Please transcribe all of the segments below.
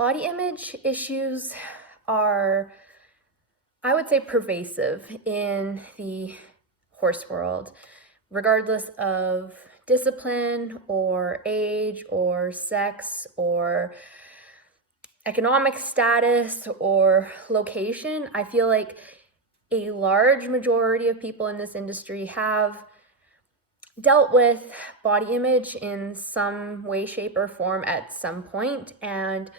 Body image issues are, I would say, pervasive in the horse world, regardless of discipline or age or sex or economic status or location. I feel like a large majority of people in this industry have dealt with body image in some way, shape, or form at some point, and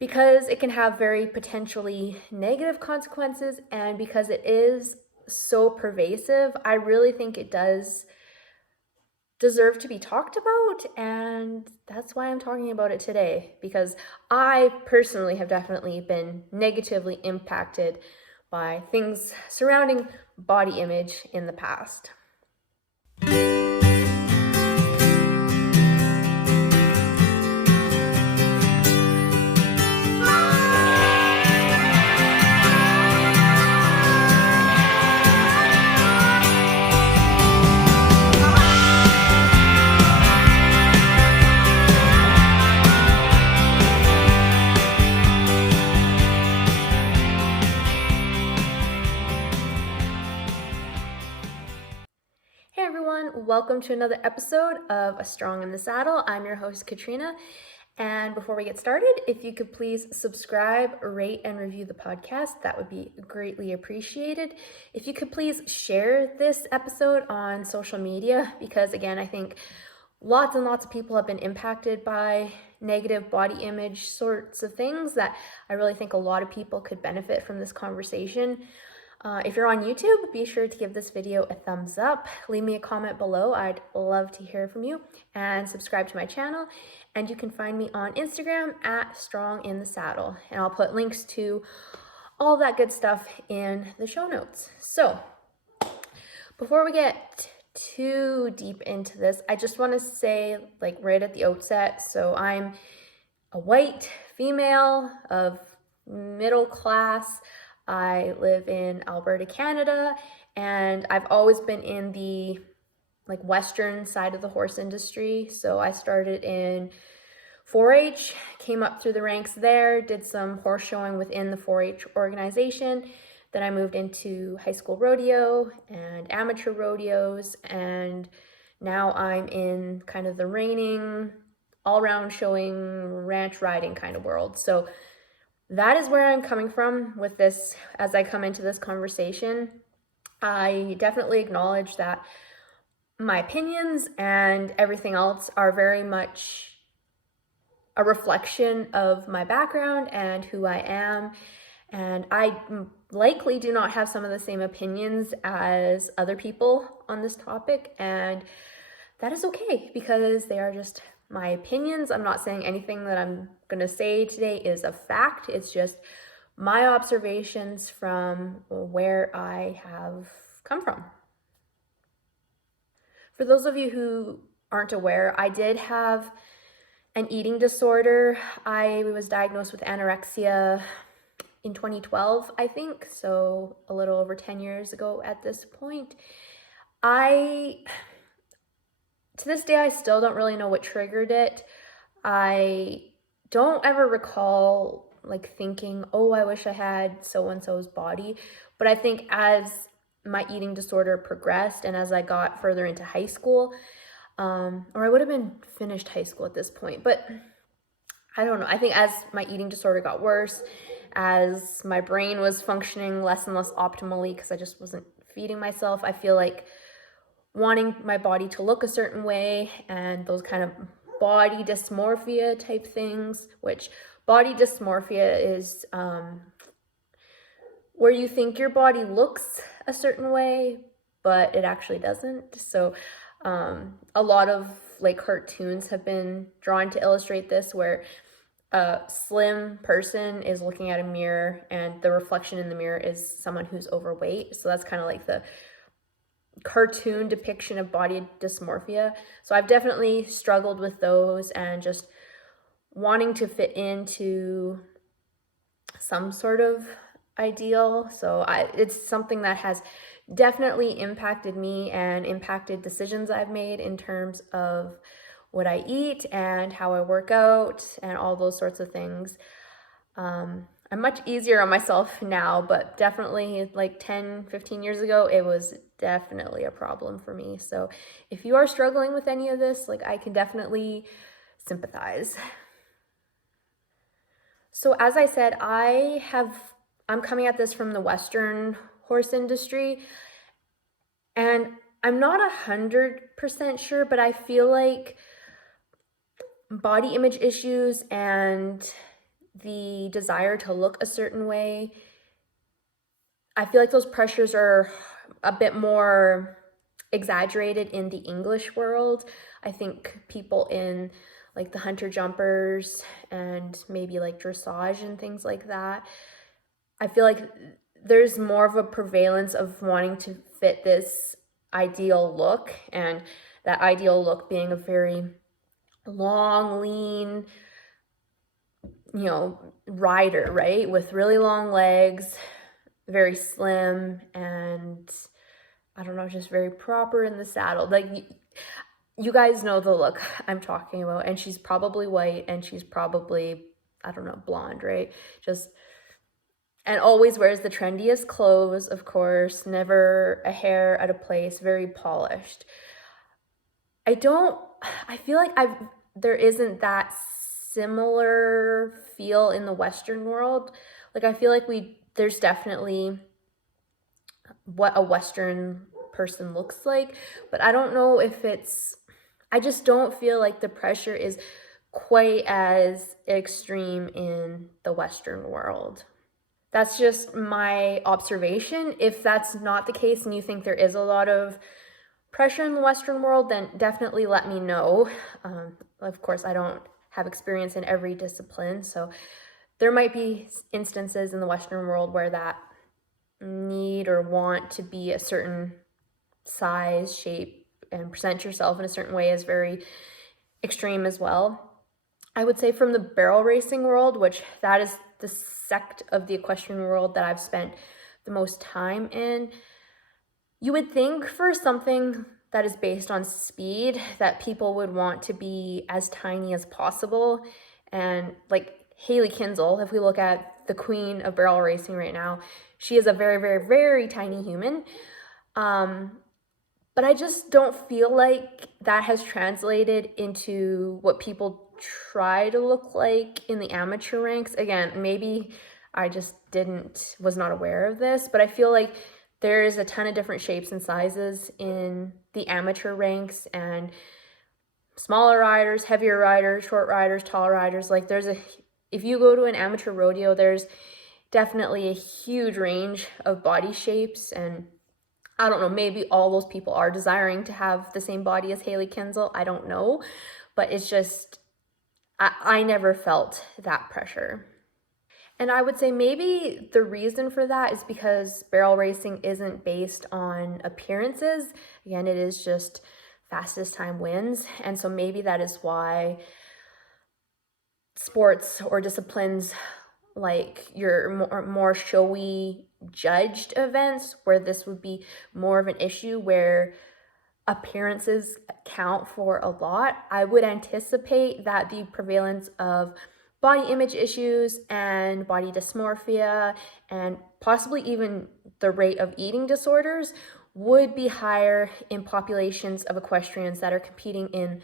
because it can have very potentially negative consequences and because it is so pervasive, I really think it does deserve to be talked about, and that's why I'm talking about it today, because I personally have definitely been negatively impacted by things surrounding body image in the past. Hey everyone, welcome to another episode of A Strong in the Saddle. I'm your host, Katrina. And before we get started, if you could please subscribe, rate, and review the podcast, that would be greatly appreciated. If you could please share this episode on social media, because again, I think lots and lots of people have been impacted by negative body image sorts of things that I really think a lot of people could benefit from this conversation. If you're on YouTube, be sure to give this video a thumbs up. Leave me a comment below. I'd love to hear from you. And subscribe to my channel. And you can find me on Instagram at Strong in the Saddle. And I'll put links to all that good stuff in the show notes. So, before we get too deep into this, I just want to say, like right at the outset, so I'm a white female of middle class. I live in Alberta, Canada, and I've always been in the western side of the horse industry. So I started in 4-H, came up through the ranks there, did some horse showing within the 4-H organization. Then I moved into high school rodeo and amateur rodeos, and now I'm in kind of the reining, all-round showing, ranch riding kind of world. So that is where I'm coming from with this as I come into this conversation. I definitely acknowledge that my opinions and everything else are very much a reflection of my background and who I am. And I likely do not have some of the same opinions as other people on this topic. And that is okay, because they are just my opinions. I'm not saying anything that I'm going to say today is a fact. It's just my observations from where I have come from. For those of you who aren't aware, I did have an eating disorder. I was diagnosed with anorexia in 2012, I think, so a little over 10 years ago at this point. To this day, I still don't really know what triggered it. I don't ever recall thinking, oh, I wish I had so-and-so's body. But I think as my eating disorder progressed and as I got further into high school, or I would have been finished high school at this point, but I don't know. I think as my eating disorder got worse, as my brain was functioning less and less optimally because I just wasn't feeding myself, I feel like wanting my body to look a certain way and those kind of body dysmorphia type things, which body dysmorphia is where you think your body looks a certain way, but it actually doesn't. So a lot of cartoons have been drawn to illustrate this, where a slim person is looking at a mirror and the reflection in the mirror is someone who's overweight. So that's kind of like the cartoon depiction of body dysmorphia. So I've definitely struggled with those and just wanting to fit into some sort of ideal. So it's something that has definitely impacted me and impacted decisions I've made in terms of what I eat and how I work out and all those sorts of things. I'm much easier on myself now, but definitely like 10, 15 years ago, it was definitely a problem for me. So if you are struggling with any of this, like I can definitely sympathize. So as I said, I'm coming at this from the Western horse industry, and I'm not 100% sure, but I feel like body image issues and the desire to look a certain way, I feel like those pressures are a bit more exaggerated in the English world. I think people in like the hunter jumpers and maybe like dressage and things like that, I feel like there's more of a prevalence of wanting to fit this ideal look, and that ideal look being a very long, lean, rider, right? With really long legs, very slim, and I don't know, just very proper in the saddle. Like, you guys know the look I'm talking about, and she's probably white, and she's probably, I don't know, blonde, right? And always wears the trendiest clothes, of course, never a hair out of place, very polished. I feel like there isn't that similar feel in the Western world. Like, I feel like there's definitely what a Western person looks like, but I don't know if I just don't feel like the pressure is quite as extreme in the Western world. That's just my observation. If that's not the case and you think there is a lot of pressure in the Western world, then definitely let me know. Of course, I don't have experience in every discipline, so there might be instances in the Western world where that need or want to be a certain size, shape, and present yourself in a certain way is very extreme as well. I would say from the barrel racing world, which that is the sect of the equestrian world that I've spent the most time in, you would think for something that is based on speed that people would want to be as tiny as possible. And like Haley Kinsel, if we look at the queen of barrel racing right now, she is a very, very, very tiny human. But I just don't feel like that has translated into what people try to look like in the amateur ranks. Again, maybe I just was not aware of this, but I feel like there is a ton of different shapes and sizes in the amateur ranks, and smaller riders, heavier riders, short riders, tall riders. Like if you go to an amateur rodeo, there's definitely a huge range of body shapes, and I don't know, maybe all those people are desiring to have the same body as Haley Kinsel. I don't know, but it's just, I never felt that pressure. And I would say maybe the reason for that is because barrel racing isn't based on appearances. Again, it is just fastest time wins. And so maybe that is why sports or disciplines like your more showy judged events, where this would be more of an issue, where appearances count for a lot, I would anticipate that the prevalence of body image issues and body dysmorphia and possibly even the rate of eating disorders would be higher in populations of equestrians that are competing in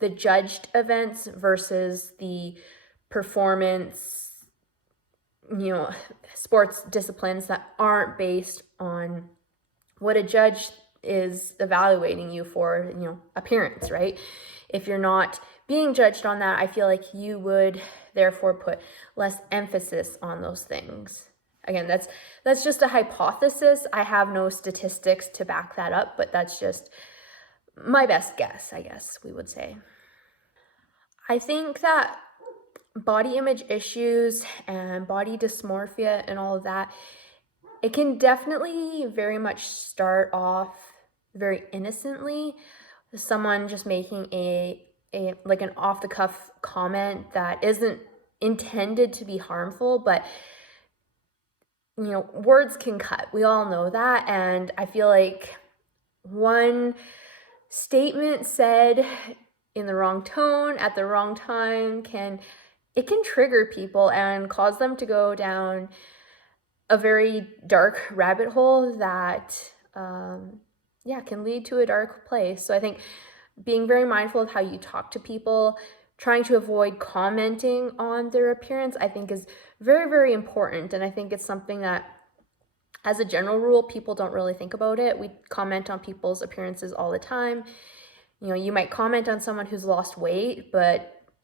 the judged events versus the performance, sports disciplines that aren't based on what a judge is evaluating you for, appearance, right? If you're not being judged on that, I feel like you would therefore put less emphasis on those things. Again, that's just a hypothesis. I have no statistics to back that up, but that's just my best guess, I guess we would say. I think that body image issues and body dysmorphia and all of that, it can definitely very much start off very innocently. Someone just making like an off-the-cuff comment that isn't intended to be harmful, but words can cut. We all know that. And I feel like one statement said in the wrong tone at the wrong time can trigger people and cause them to go down a very dark rabbit hole that can lead to a dark place. So I think being very mindful of how you talk to people, trying to avoid commenting on their appearance, I think is very, very important. And I think it's something that, as a general rule, people don't really think about it. We comment on people's appearances all the time. You know, you might comment on someone who's lost weight,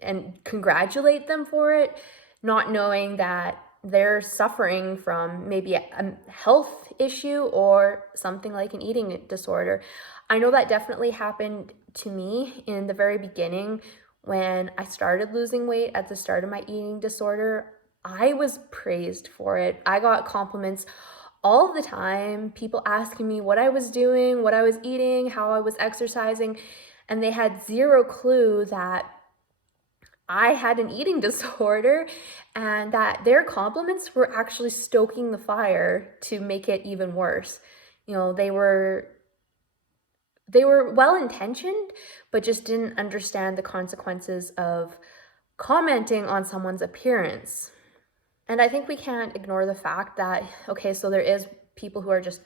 and congratulate them for it, not knowing that they're suffering from maybe a health issue or something like an eating disorder. I know that definitely happened to me in the very beginning when I started losing weight at the start of my eating disorder. I was praised for it. I got compliments all the time, people asking me what I was doing, what I was eating, how I was exercising, and they had zero clue that I had an eating disorder and that their compliments were actually stoking the fire to make it even worse. You know, they were well-intentioned, but just didn't understand the consequences of commenting on someone's appearance. And I think we can't ignore the fact that, okay, so there is people who are just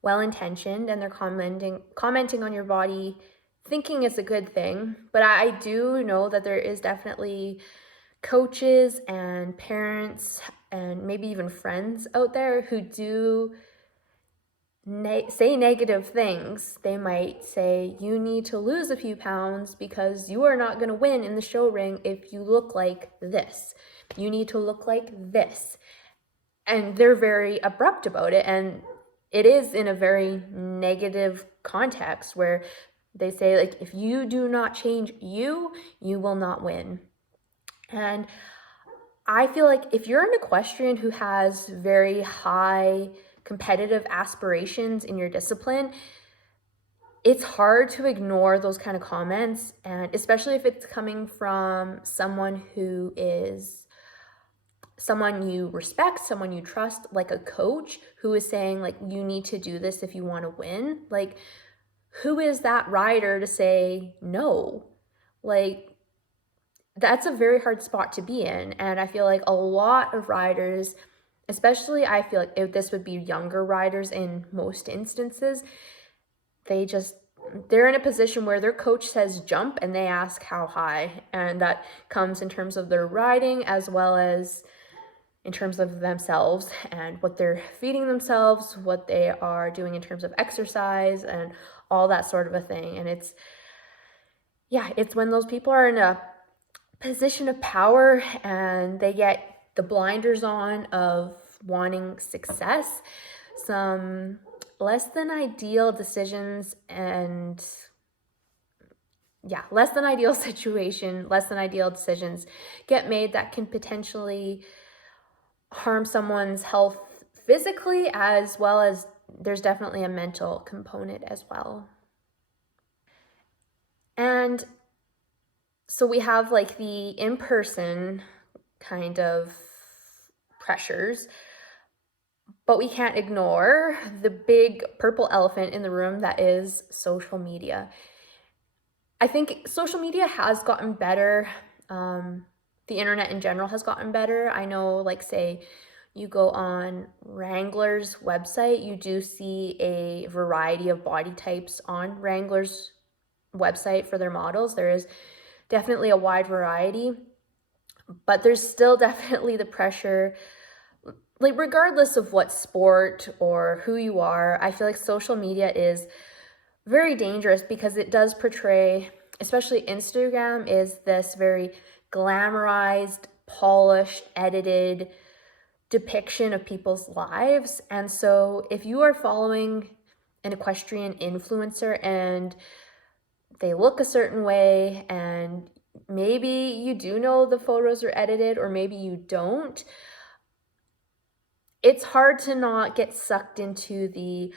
well-intentioned and they're commenting on your body thinking it's a good thing. But I do know that there is definitely coaches and parents and maybe even friends out there who do say negative things. They might say, you need to lose a few pounds because you are not going to win in the show ring if you look like this. You need to look like this. And they're very abrupt about it. And it is in a very negative context where they say, like, if you do not change you will not win. And I feel like if you're an equestrian who has very high competitive aspirations in your discipline, it's hard to ignore those kind of comments, and especially if it's coming from someone who is someone you respect, someone you trust, like a coach who is saying, like, you need to do this if you want to win. Like, who is that rider to say no? Like, that's a very hard spot to be in. And I feel like a lot of riders, especially I feel like if this would be younger riders in most instances, they're in a position where their coach says jump and they ask how high. And that comes in terms of their riding as well as in terms of themselves and what they're feeding themselves, what they are doing in terms of exercise and all that sort of a thing. And it's when those people are in a position of power and they get the blinders on of wanting success, some less than ideal decisions and less than ideal decisions get made that can potentially harm someone's health physically, as well as there's definitely a mental component as well. And so we have like the in-person kind of pressures, but we can't ignore the big purple elephant in the room that is social media. I think social media has gotten better. The internet in general has gotten better. I know, like, say you go on Wrangler's website, you do see a variety of body types on Wrangler's website for their models. There is definitely a wide variety, but there's still definitely the pressure, like, regardless of what sport or who you are. I feel like social media is very dangerous because it does portray, especially Instagram, is this very glamorized, polished, edited depiction of people's lives. And so if you are following an equestrian influencer and they look a certain way, and maybe you do know the photos are edited or maybe you don't, it's hard to not get sucked into the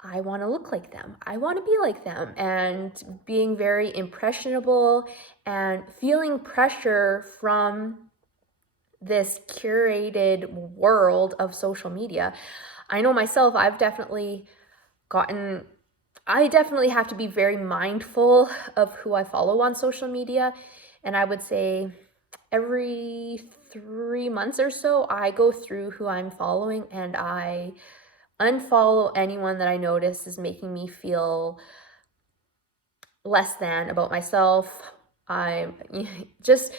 I want to look like them, I want to be like them, and being very impressionable and feeling pressure from this curated world of social media. I know myself, I've definitely gotten I definitely have to be very mindful of who I follow on social media. And I would say every 3 months or so, I go through who I'm following and I unfollow anyone that I notice is making me feel less than about myself. I'm just,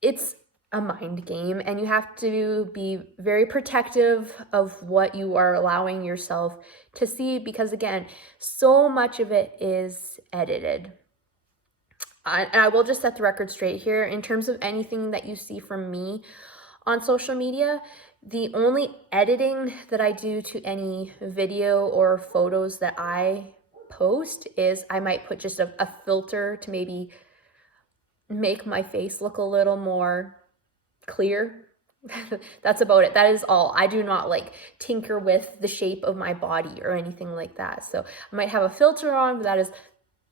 it's a mind game, and you have to be very protective of what you are allowing yourself to see, because again, so much of it is edited. And I will just set the record straight here. In terms of anything that you see from me on social media, the only editing that I do to any video or photos that I post is I might put just a filter to maybe make my face look a little more clear. That's about it. That is all. I do not like tinker with the shape of my body or anything like that. So I might have a filter on, but that is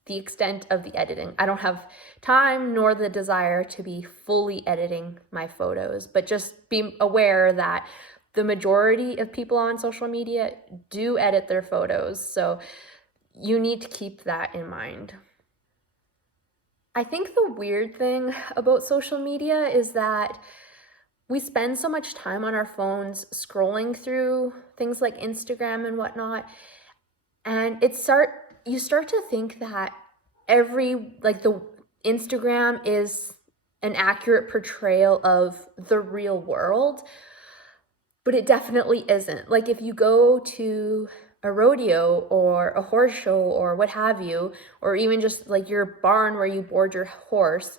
the extent of the editing. I don't have time nor the desire to be fully editing my photos, but just be aware that the majority of people on social media do edit their photos. So you need to keep that in mind. I think the weird thing about social media is that we spend so much time on our phones scrolling through things like Instagram and whatnot, and you start to think that the Instagram is an accurate portrayal of the real world, but it definitely isn't. Like if you go to a rodeo or a horse show or what have you, or even just like your barn where you board your horse,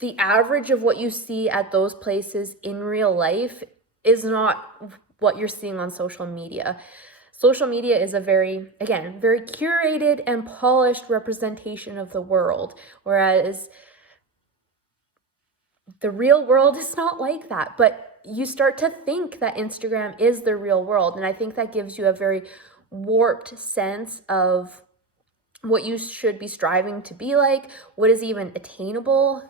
the average of what you see at those places in real life is not what you're seeing on social media. Social media is a very curated and polished representation of the world, whereas the real world is not like that. But you start to think that Instagram is the real world, and I think that gives you a very warped sense of what you should be striving to be like, what is even attainable.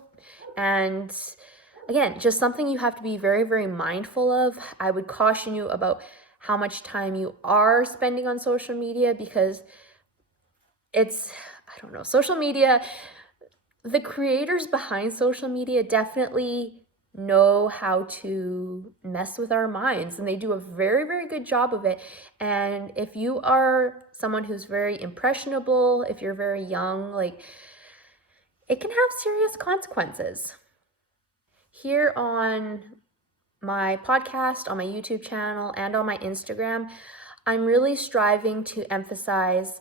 And again, just something you have to be very, very mindful of. I would caution you about how much time you are spending on social media, because social media, the creators behind social media definitely know how to mess with our minds, and they do a very, very good job of it. And if you are someone who's very impressionable, if you're very young, it can have serious consequences. Here on my podcast, on my YouTube channel, and on my Instagram, I'm really striving to emphasize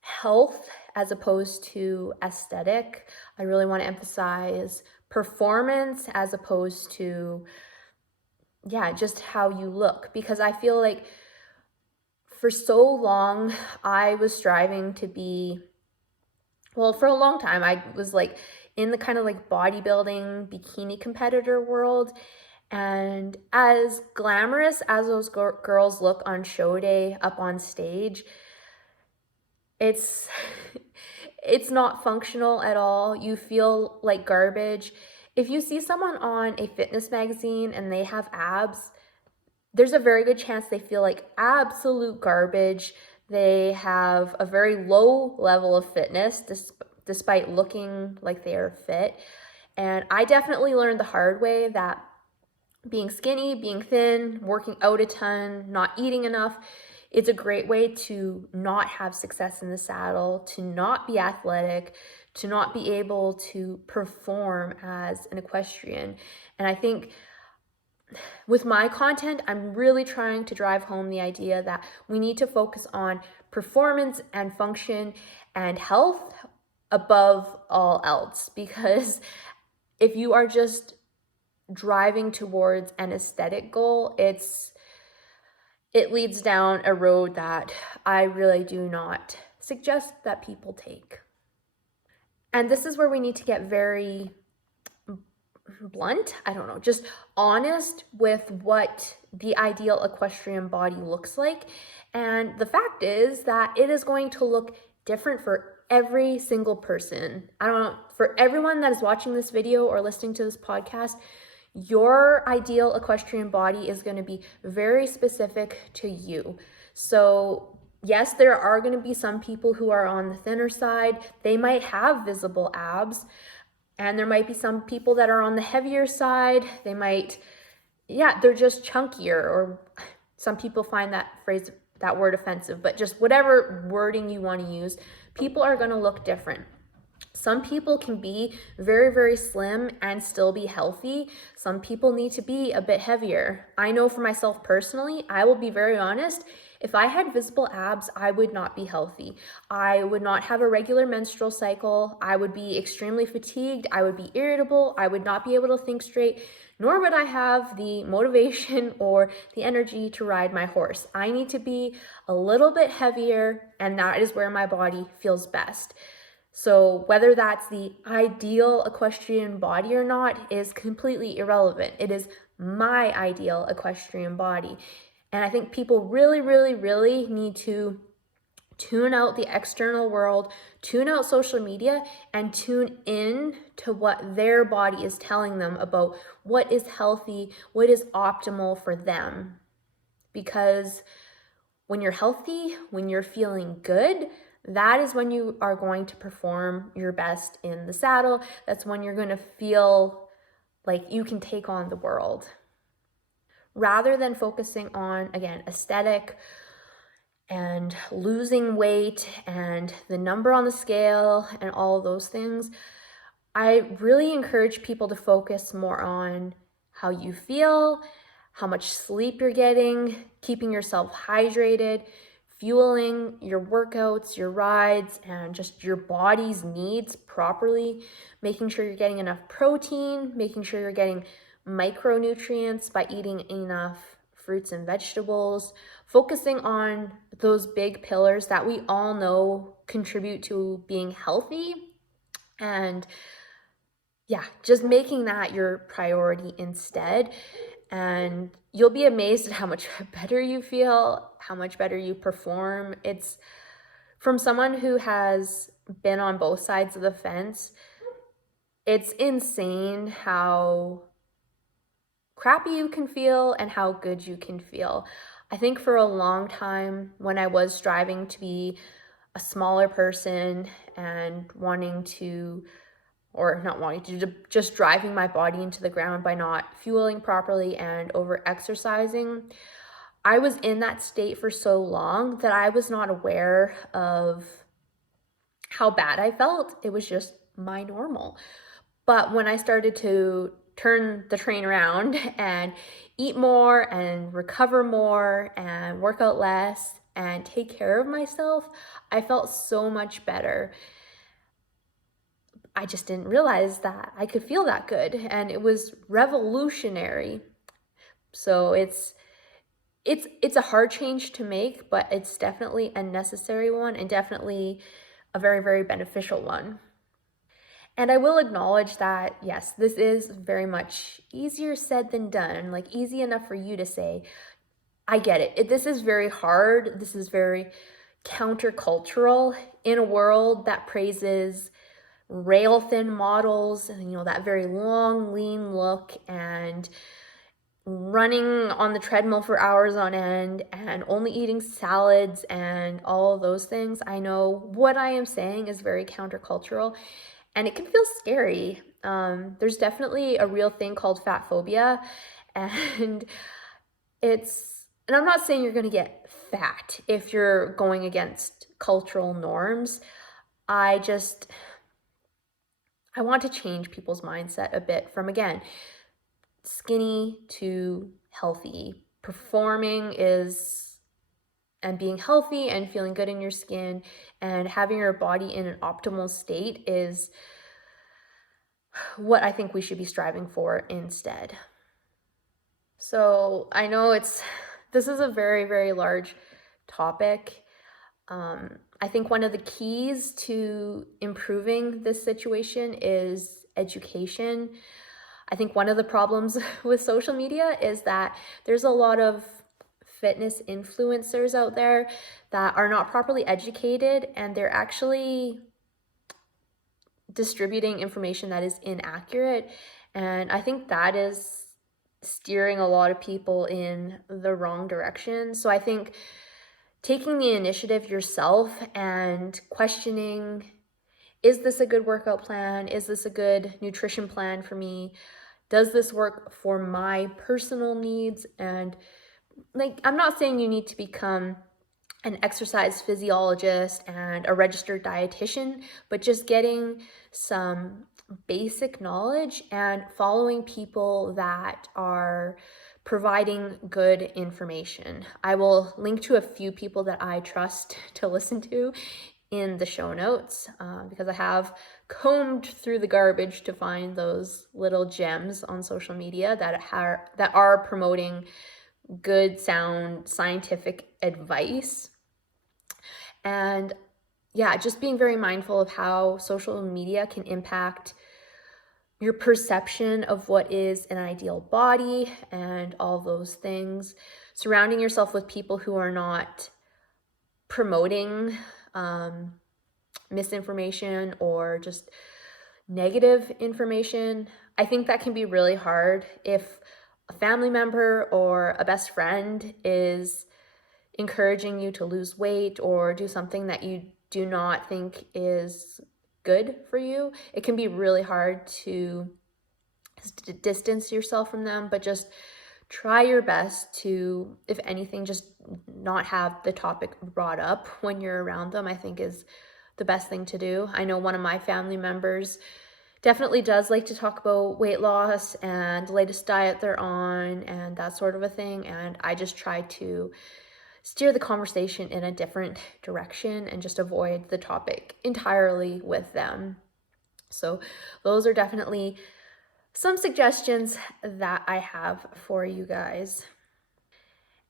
health as opposed to aesthetic. I really want to emphasize performance as opposed to, just how you look, because I feel like for so long I was striving to be, for a long time I was in the kind of bodybuilding bikini competitor world. And as glamorous as those girls look on show day up on stage, it's not functional at all. You feel like garbage. If you see someone on a fitness magazine and they have abs, there's a very good chance they feel like absolute garbage. They have a very low level of fitness despite looking like they are fit. And I definitely learned the hard way that being skinny, being thin, working out a ton, not eating enough, it's a great way to not have success in the saddle, to not be athletic, to not be able to perform as an equestrian. And I think with my content, I'm really trying to drive home the idea that we need to focus on performance and function and health above all else. Because if you are just driving towards an aesthetic goal, it leads down a road that I really do not suggest that people take. And this is where we need to get very blunt, just honest with what the ideal equestrian body looks like. And the fact is that it is going to look different for every single person. For everyone that is watching this video or listening to this podcast, your ideal equestrian body is going to be very specific to you. So yes, there are going to be some people who are on the thinner side. They might have visible abs, and there might be some people that are on the heavier side. They might, they're just chunkier, or some people find that word offensive, but just whatever wording you want to use, people are going to look different. Some people can be very, very slim and still be healthy. Some people need to be a bit heavier. I know for myself personally, I will be very honest, if I had visible abs, I would not be healthy. I would not have a regular menstrual cycle. I would be extremely fatigued. I would be irritable. I would not be able to think straight, nor would I have the motivation or the energy to ride my horse. I need to be a little bit heavier, and that is where my body feels best. So whether that's the ideal equestrian body or not is completely irrelevant. It is my ideal equestrian body. And I think people really, really, really need to tune out the external world, tune out social media, and tune in to what their body is telling them about what is healthy, what is optimal for them. Because when you're healthy, when you're feeling good, that is when you are going to perform your best in the saddle. That's when you're going to feel like you can take on the world. Rather than focusing on, again, aesthetic and losing weight and the number on the scale and all of those things, I really encourage people to focus more on how you feel, how much sleep you're getting, keeping yourself hydrated, fueling your workouts, your rides, and just your body's needs properly, making sure you're getting enough protein, making sure you're getting micronutrients by eating enough fruits and vegetables, focusing on those big pillars that we all know contribute to being healthy, and just making that your priority instead. And you'll be amazed at how much better you feel, how much better you perform. It's from someone who has been on both sides of the fence. It's insane how crappy you can feel and how good you can feel. I think for a long time, when I was striving to be a smaller person and just driving my body into the ground by not fueling properly and over exercising, I was in that state for so long that I was not aware of how bad I felt. It was just my normal. But when I started to turn the train around and eat more and recover more and work out less and take care of myself, I felt so much better. I just didn't realize that I could feel that good, and it was revolutionary. So it's a hard change to make, but it's definitely a necessary one and definitely a very, very beneficial one. And I will acknowledge that, yes, this is very much easier said than done, like easy enough for you to say. I get it. This is very hard. This is very countercultural in a world that praises rail thin models and that very long, lean look, and running on the treadmill for hours on end and only eating salads and all of those things. I know what I am saying is very countercultural, and it can feel scary. There's definitely a real thing called fat phobia, and I'm not saying you're going to get fat if you're going against cultural norms. I want to change people's mindset a bit from, again, skinny to healthy. Performing and being healthy and feeling good in your skin and having your body in an optimal state is what I think we should be striving for instead. So I know this is a very, very large topic. I think one of the keys to improving this situation is education. I think one of the problems with social media is that there's a lot of fitness influencers out there that are not properly educated, and they're actually distributing information that is inaccurate. And I think that is steering a lot of people in the wrong direction. So I think taking the initiative yourself and questioning, is this a good workout plan? Is this a good nutrition plan for me? Does this work for my personal needs? And like, I'm not saying you need to become an exercise physiologist and a registered dietitian, but just getting some basic knowledge and following people that are providing good information. I will link to a few people that I trust to listen to in the show notes because I have combed through the garbage to find those little gems on social media that are promoting good, sound, scientific advice. And yeah, just being very mindful of how social media can impact your perception of what is an ideal body and all those things. Surrounding yourself with people who are not promoting misinformation or just negative information. I think that can be really hard if a family member or a best friend is encouraging you to lose weight or do something that you do not think is good for you. It can be really hard to distance yourself from them, but just try your best to, if anything, just not have the topic brought up when you're around them, I think is the best thing to do. I know one of my family members definitely does like to talk about weight loss and the latest diet they're on and that sort of a thing. And I just try to steer the conversation in a different direction and just avoid the topic entirely with them. So those are definitely some suggestions that I have for you guys.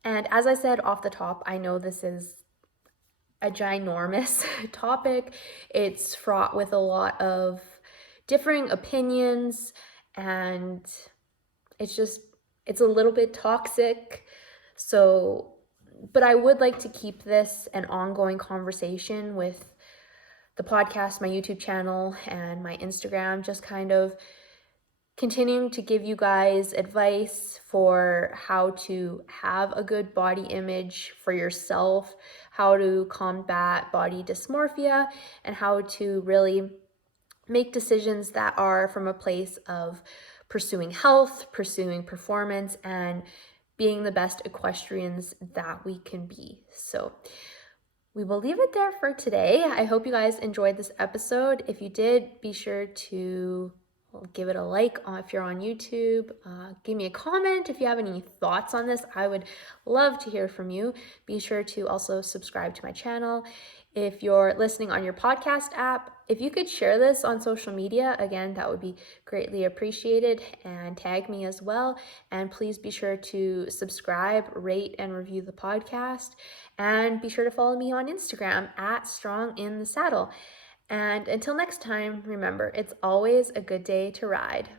And as I said off the top, I know this is a ginormous topic. It's fraught with a lot of differing opinions, and it's a little bit toxic. So, but I would like to keep this an ongoing conversation with the podcast, my YouTube channel, and my Instagram, just kind of continuing to give you guys advice for how to have a good body image for yourself, how to combat body dysmorphia, and how to really make decisions that are from a place of pursuing health, pursuing performance, and being the best equestrians that we can be. So we will leave it there for today. I hope you guys enjoyed this episode. If you did, be sure to give it a like if you're on YouTube. Give me a comment if you have any thoughts on this. I would love to hear from you. Be sure to also subscribe to my channel. If you're listening on your podcast app, if you could share this on social media, again, that would be greatly appreciated, and tag me as well. And please be sure to subscribe, rate, and review the podcast. And be sure to follow me on Instagram at Strong in the Saddle. And until next time, remember, it's always a good day to ride.